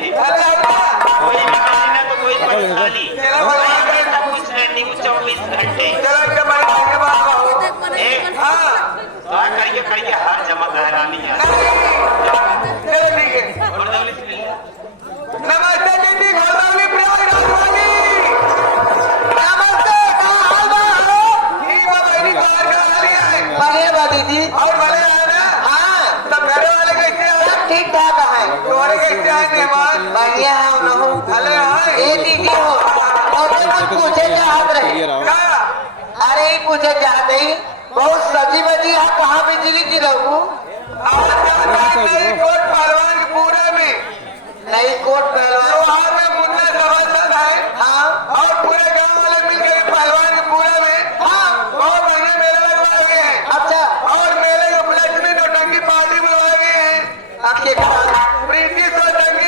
अरे कोई ना तो कोई खाली चलो भाई सब कुछ रहती हूँ 24 घंटे चलो इनके बारे में के बात कहो हाँ तो करिए हर जमा हरामी है चलो ठीक है नमस्ते दीदी घरवाली प्रयागराज वाली नमस्ते कहाँ हाल बा ठीक बा मेरी कार का वाली है बढ़िया बा दीदी। और भले है ना हाँ सब मेरे वाले कैसे हैं सब ठीक ठाक है। तुम्हारे कैसे हैं मेहमान बढ़िया है उन्होंने। भले हैं ए दीदी हो और तो कुछ पूछे चाहत रहे। क्या अरे ही पूछे चाहते ही बहुत सजी बजी है कहाँ बिजली की रहू आज नहीं कोट पहलवान के पूरे में नहीं कोट पहलवान। त्योहार में मुन्ना जबरदस्त है हाँ और पूरे गांव वाले मिलकर पहलवान के पूरे में हाँ बहुत बढ़िया मेला लगवाए हुए हैं अच्छा और मेले के उपलक्ष्य में नौटंकी पार्टी बुलवाए गए हैं आपके प्रीति सोचेंगे